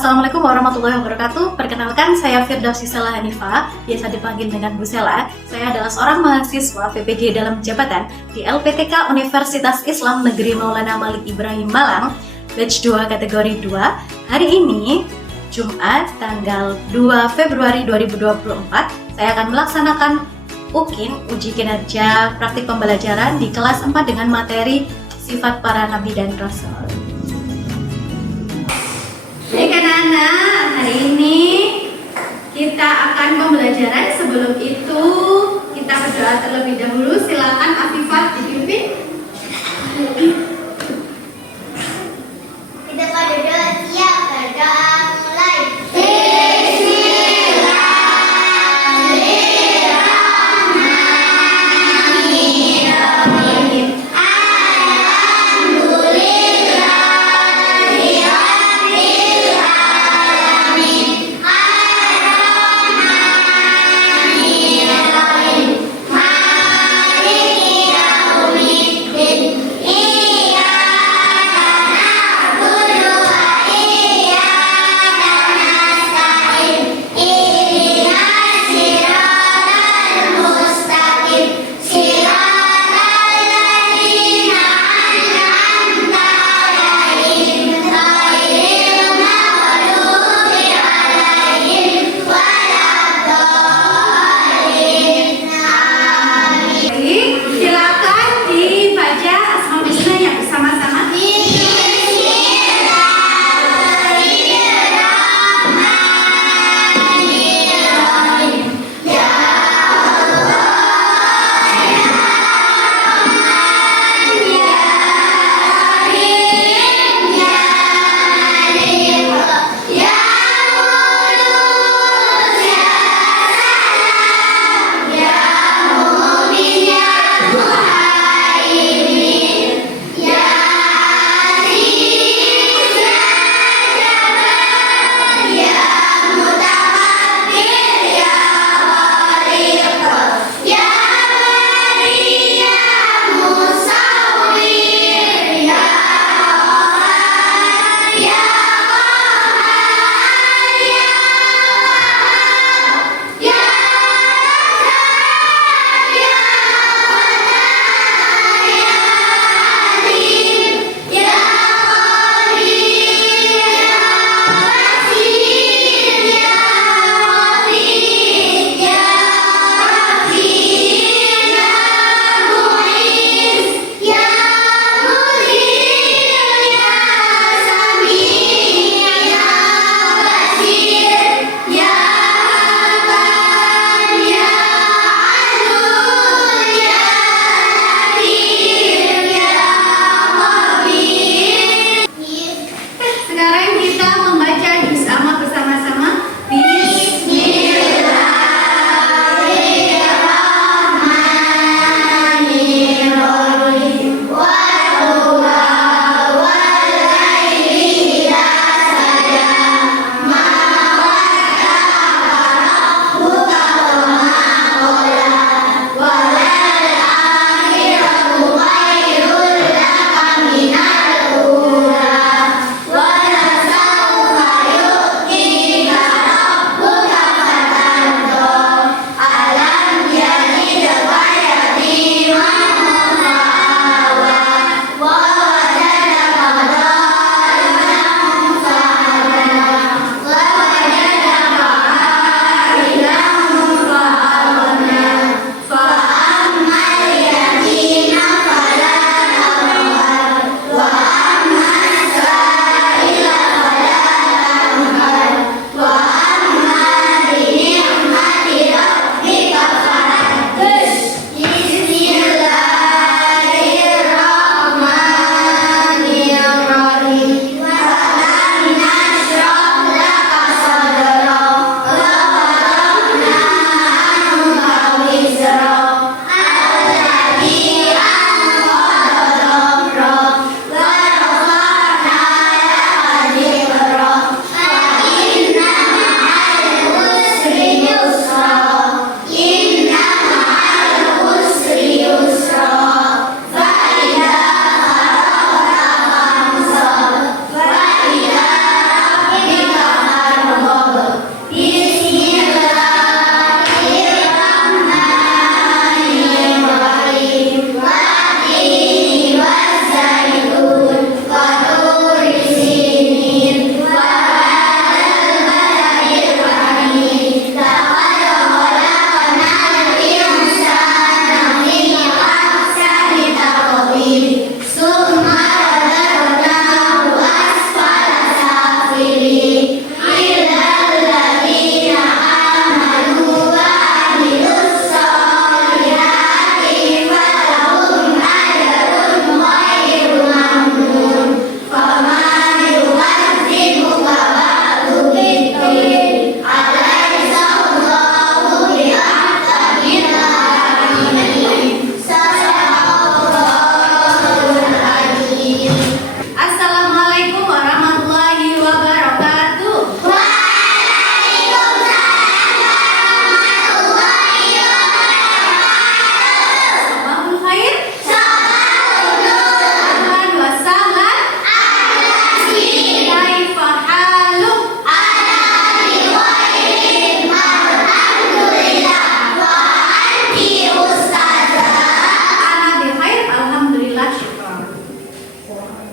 Assalamualaikum warahmatullahi wabarakatuh. Perkenalkan, saya Firdausi Sela Hanifah, biasa dipanggil dengan Bu Sela. Saya adalah seorang mahasiswa PPG dalam jabatan di LPTK Universitas Islam Negeri Maulana Malik Ibrahim Malang, batch 2 kategori 2. Hari ini, Jumat tanggal 2 Februari 2024, saya akan melaksanakan UKIN, uji kinerja praktik pembelajaran di kelas 4 dengan materi sifat para nabi dan rasul. Baik anak-anak, hari ini kita akan pembelajaran. Sebelum itu kita berdoa terlebih dahulu. Silakan Afifah dipimpin. Kita berdoa, siap berdoa mulai.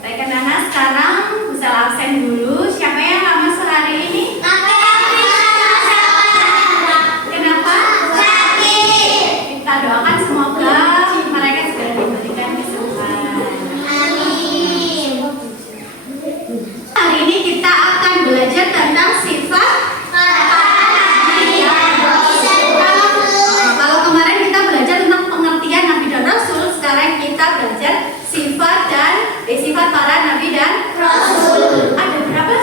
Baik anak-anak, sekarang bisa absen dulu. Siapa yang lama sehari ini? Kenapa? Kita doakan semoga mereka segera diberikan kesembuhan. Hari ini kita akan belajar tentang sifat. Kalau kemarin kita belajar tentang pengertian Nabi dan Rasul, sekarang kita belajar sifat para Nabi dan Rasul. Ada berapa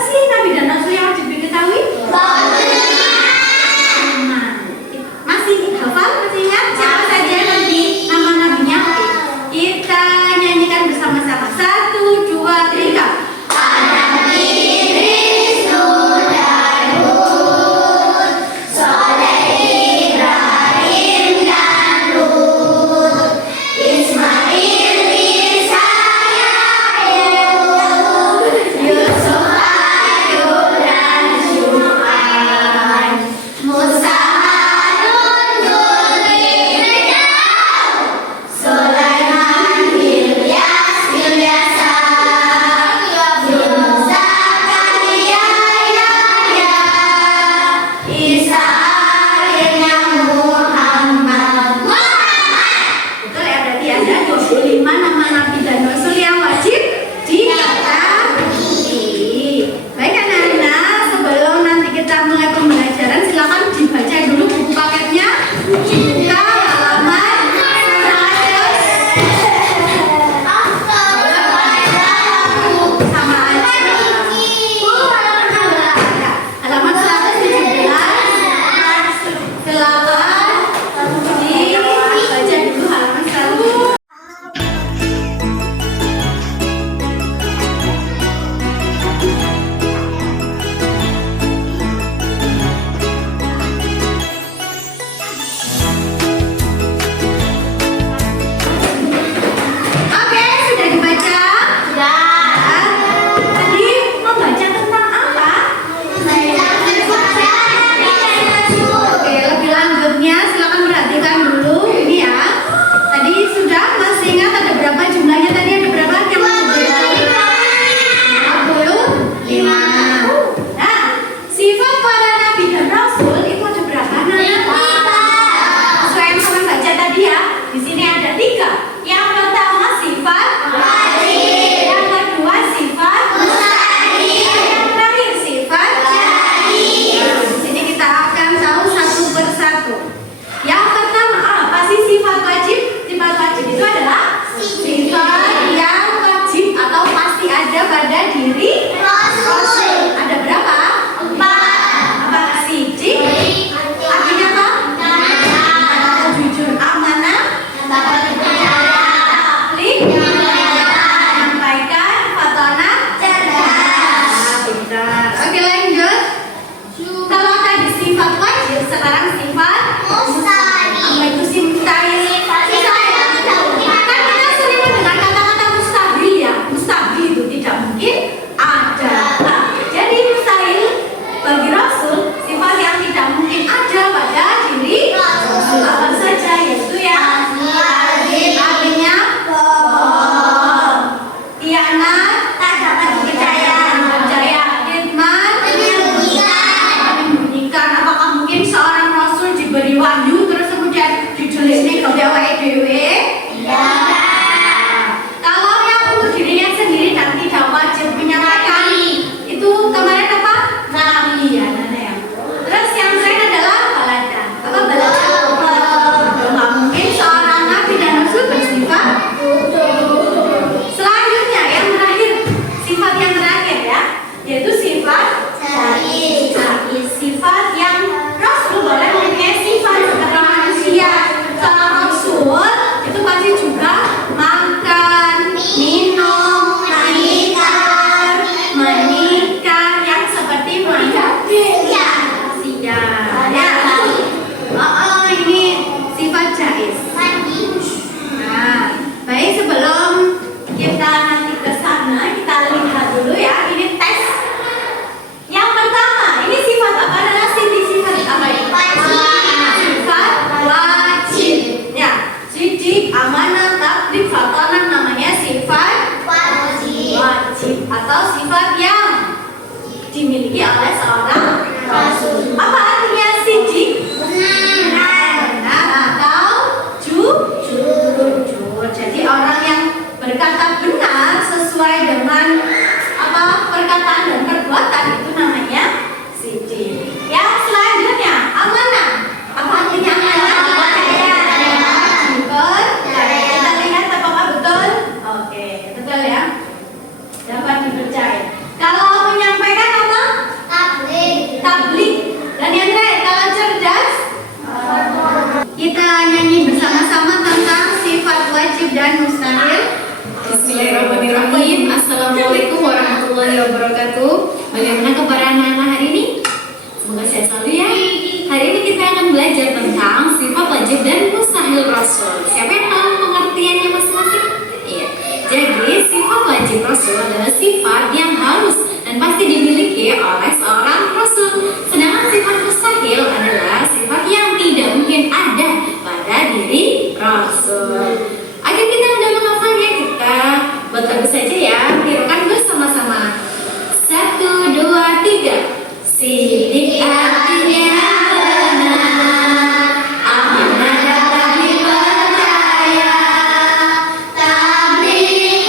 sifat yang dimiliki oleh seorang Rasul. apa artinya sidik? Benar. Benar atau jujur. Jadi orang yang berkata benar sesuai dengan apa perkataan dan perbuatan itu namanya sidik. Yang selanjutnya amanah. Apa artinya amanah? Kita lihat apakah betul? Oke, betul ya. Dapat dipercaya. Kalau menyampaikan apa? Tablik. Dan yang terakhir, kalau cerdas, kita nyanyi bersama-sama tentang sifat wajib dan mustahil. Bismillahirrahmanirrahim. Assalamualaikum warahmatullahi wabarakatuh. Bagaimana kabar anak-anak hari ini? Semoga sehat selalu ya. Hari ini kita akan belajar tentang sifat wajib dan mustahil Rasul. Siapa yang tahu pengertiannya masing-masing? Iya. Jadi sifat wajib Rasul adalah sifat yang harus dan pasti dimiliki oleh seorang Rasul. Sedangkan sifat mustahil adalah sifat yang tidak mungkin ada pada diri Rasul. Agar kita mudah menghafalnya, kita buat lagu saja ya. Tirukan bersama-sama. 1, 2, 3. Sidik artinya benar, amanah dapat dipercaya, tablik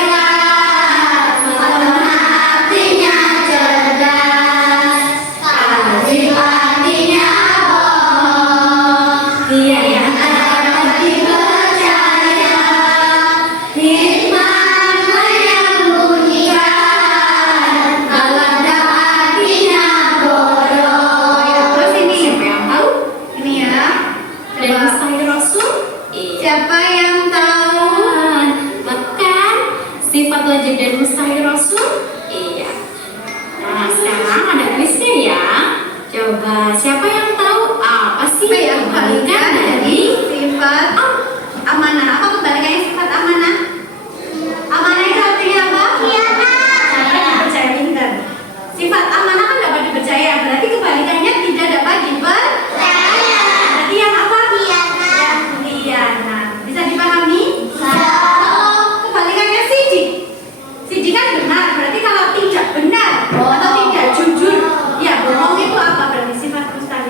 menyampaikan, sempurna artinya cerdas, wajib artinya bohong, khianat dapat dipercaya, hikmah menyembunyikan, balada artinya bodoh. Terus ini Siapa yang tahu? ini ya. Dan Coba. mustahil Rasul? Iya. Siapa yang tahu? Bahkan sifat wajib dan mustahil Rasul? Iya. Nah, sekarang ada kuisnya ya. Coba siapa yang tahu apa sih Apa ya? kebalikan dari sifat amanah. Apa kebalikannya sifat amanah? Amanah itu artinya apa? Dapat dipercaya pintar. Sifat amanah kan dapat dipercaya. Berarti kebalikannya tidak dapat dipercaya. Berarti yang apa? Khianat. Bisa dipahami? Kalau kebalikannya sidik. Sidik kan benar. Berarti kalau tidak benar atau tidak jujur, ya bohong itu apa? Berarti sifat mustahil.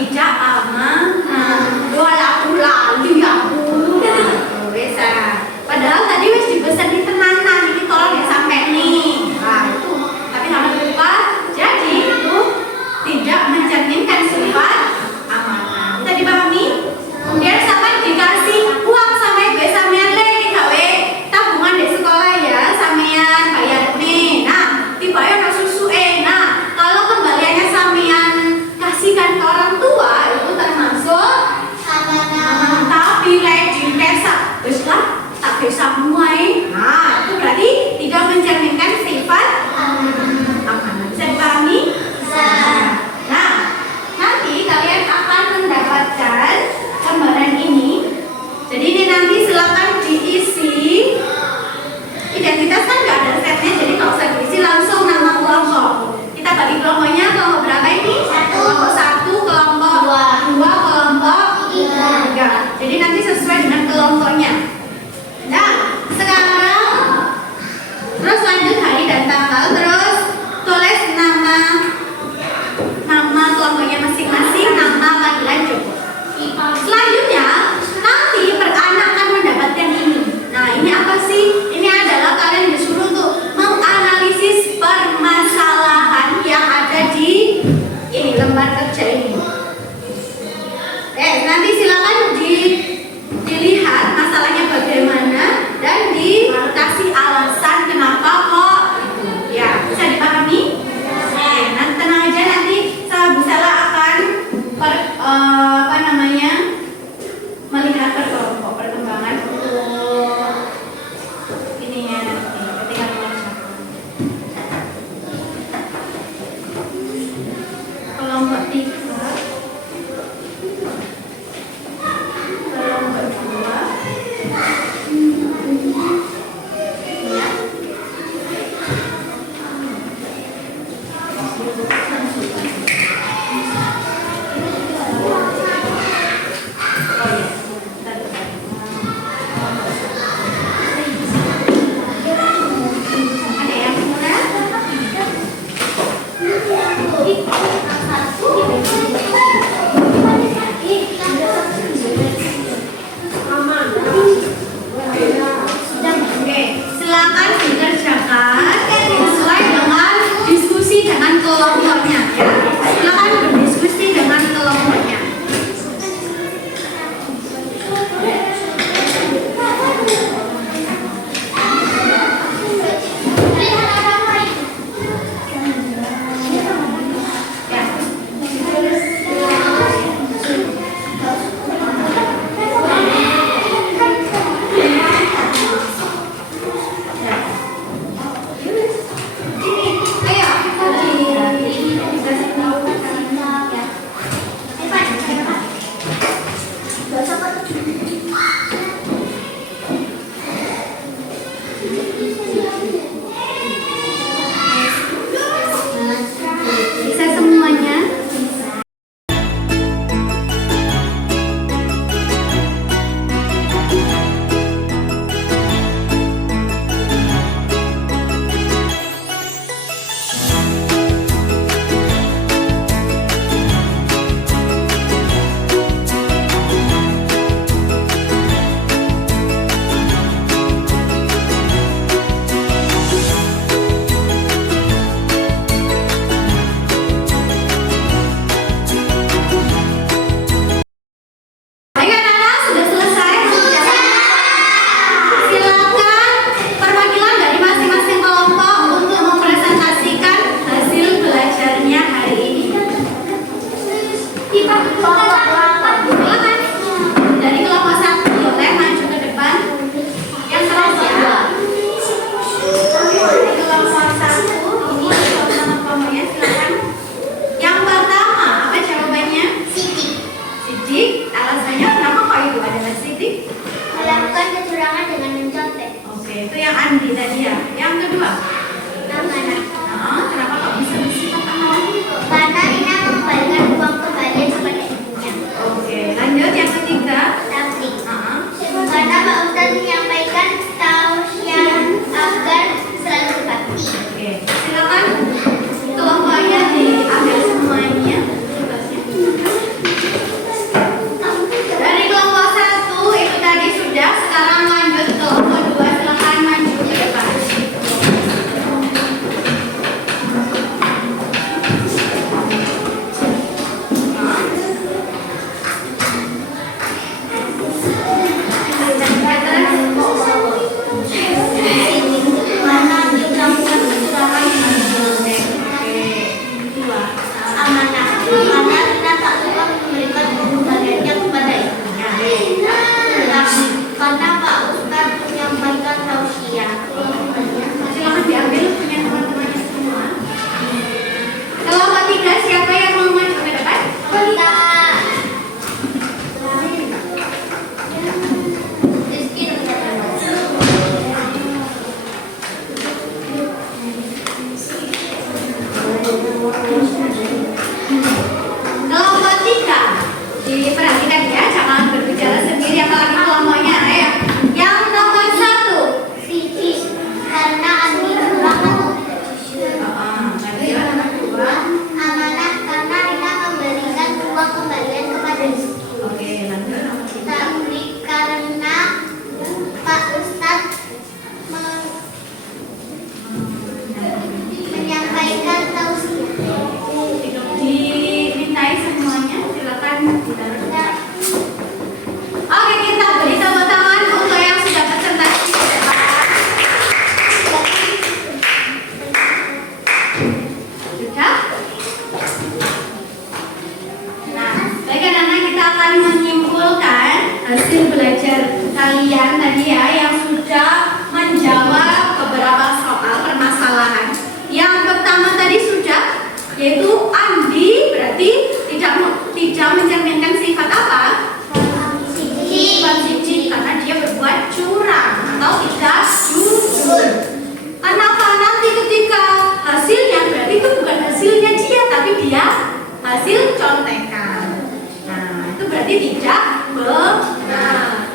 tidak amanah. Doa aku lali aku. Bisa. Padahal tadi wis dipesan di tenanan, ini tolong ya sampai nih. Nah itu. Tapi jangan lupa. Jadi itu tidak mencerminkan sifat amanah. Bisa dipahami? Kemudian sampai dikasih uang sama ibu sampean lagi gawe tabungan di sekolah ya, sampean bayar nih. Nah, dibayar no susu nah, kalau kembaliannya sampean kasihkan ke orang tua itu termasuk amanah. Tapi lek dipesa, wis lah tak bisa mulai. Nah, itu berarti tidak mencerminkan sifat amanah. Bisa dipahami? Bisa. Nah, nanti kalian akan mendapatkan gambaran ini. Jadi ini nanti silakan diisi. Identitas kan nggak ada setnya, jadi nggak usah diisi, langsung nama kelompok. Kita bagi kelompoknya kelompok berapa ini? Kelompok 1, kelompok 2, kelompok 3. Jadi nanti sesuai dengan kelompoknya. Nah, sekarang terus lanjut hari dan tanggal, terus tulis nama kelompoknya masing-masing, nama panggilan cukup. Selanjutnya, nanti anak akan mendapatkan ini. Nah, ini apa sih? Ini adalah kalian disuruh untuk menganalisis permasalahan yang ada di ini lembar kerja ini. Nanti silakan dilihat masalahnya bagaimana dan dikasih alasan kenapa kok itu. Ya, bisa dipahami? Nanti tenang aja, nanti Bu Sela akan melihat perkembangan untuk ininya nanti ketika mengerjakan. Kelompok 3, kelompok 2. Silakan dikerjakan sesuai dengan diskusi dengan kelompoknya ya. Silakan berdiskusi dengan kelompoknya. Bisa semuanya? Baik anak-anak, sudah selesai mengerjakan? Silakan perwakilan dari masing-masing kelompok untuk mempresentasikan hasil belajarnya hari ini. Silakan. Dari kelompok 1 boleh maju ke depan. Yang kelompok 2. Dari kelompok 1 ini kelompoknya silakan. Yang pertama, apa jawabannya? Sidik. Alasannya kenapa kok itu adalah sidik? Melakukan kecurangan dengan mencontek. Oke, itu yang Andi tadi ya. Yang kedua, Amanah. kenapa kok bisa bersifat amanah? Karena Rina mengembalikan uang kembalian kepada ibunya. Diperhatikan ya, jangan berbicara sendiri apalagi kelompoknya ya. Yang nomor 1. Vicky, karena Andi kurang atau Yang nomor 2. amanah karena Rina memberikan uang kembalian kepada Rizky. Oke, lanjut nomor 3. Tapi karena Pak Ustadz menyampaikan tausiah. Dimintai semuanya, silakan ditaruh. Oke, kita beri tepuk tangan untuk yang sudah presentasi. Sudah? Nah, baik anak-anak, kita akan menyimpulkan hasil belajar kalian tadi ya yang sudah menjawab beberapa soal permasalahan. Yang pertama tadi sudah, yaitu Andi berarti tidak mencerminkan sifat apa? Sifat siji karena dia berbuat curang atau tidak jujur. Kenapa nanti ketika hasilnya berarti itu bukan hasilnya dia tapi dia hasil contekan. Nah, itu berarti tidak benar.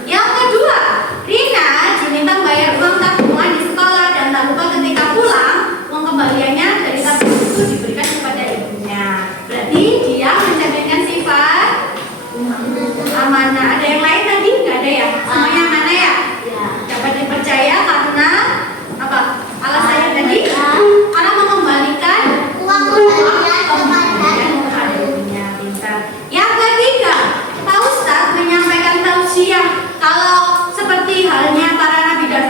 Yang kedua, Rina diminta bayar uang tabungan di sekolah dan tak lupa ketika pulang uang kembaliannya dari tabungan itu diberikan kepada ibunya. Berarti dia mencerminkan sifat amanah. Ada yang lain tadi? Nggak ada ya? Semuanya mana ya? Dapat dipercaya karena apa? Alasannya tadi? Karena mengembalikan Uang kembalian kepada ibunya. Pintar. Yang ketiga, Pak Ustadz menyampaikan tausiah. Kalau seperti halnya para nabi dan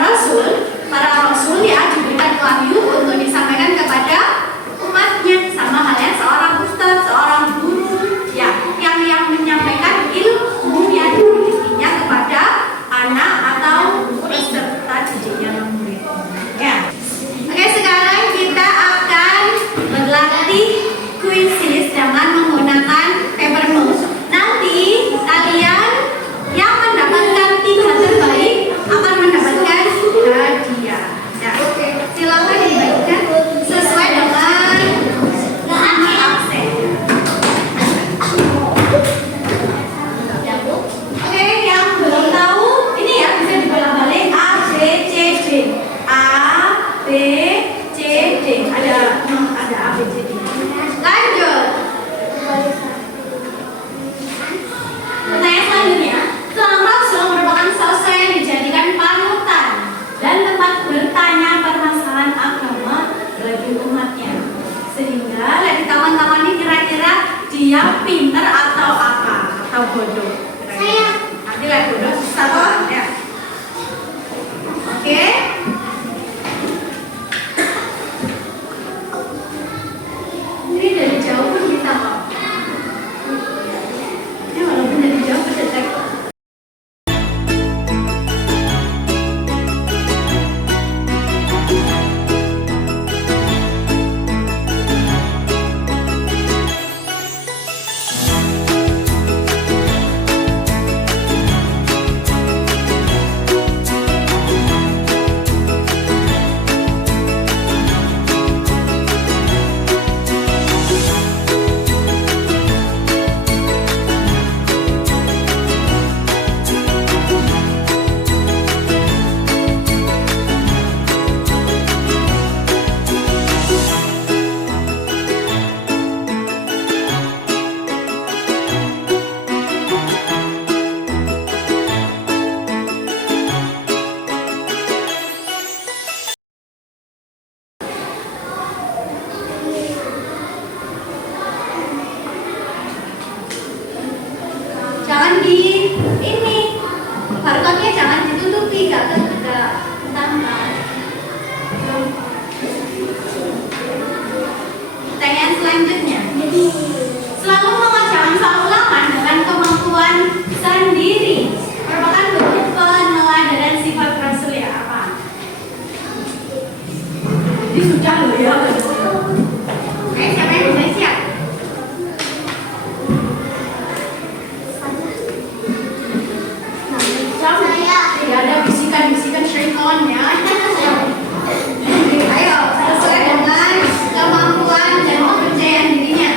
para rasul ya diberikan wahyu untuk disampaikan kepada umatnya, sama halnya seorang ustadz, seorang guru ya yang menyampaikan ilmu yang dimilikinya kepada anak atau peserta didiknya murid. Ya. Oke, sekarang kita akan berlatih kuisis dengan menggunakan paper mouse. Nanti kalian yang mendapatkan 3 terbaik akan mendapatkan hadiah. Ya. Silakan dibagikan sesuai dengan nama absen. Oke, yang belum tahu ini ya bisa dibolak-balik A B C D. A B C D. Ada A B C D. Lanjut. Pertanyaan selanjutnya, seorang rasul merupakan sosok yang dijadikan panutan dan tempat bertanya permasalahan agama bagi umatnya. Sehingga dari kawan-kawan ini kira-kira dia pintar atau apa? Atau bodoh? Saya. Nanti lihat bodoh susah banget ya. Oke. Ini dari jauh pun bisa kok. Ini walaupun dari jauh kedetek. Jangan ini barcode-nya jangan ditutupi, nggak tambah. Pertanyaan selanjutnya, selalu mengerjakan soal ulangan dengan kemampuan sendiri merupakan bentuk peneladanan sifat rasul ya apa? Ini sudah loh ya. Siapa yang sudah siap? Tidak ada bisikan-bisikan shake on ya. Ayo, sesuai dengan kemampuan dan kepercayaan dirinya.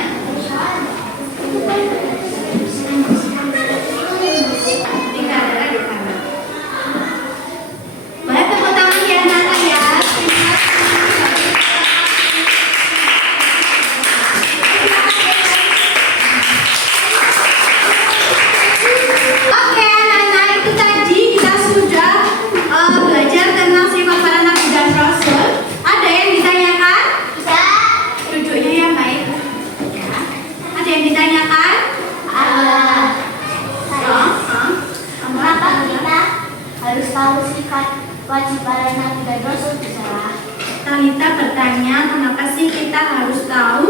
wajib para nabi dan rasul Bu Sela. Talita bertanya, kenapa sih kita harus tahu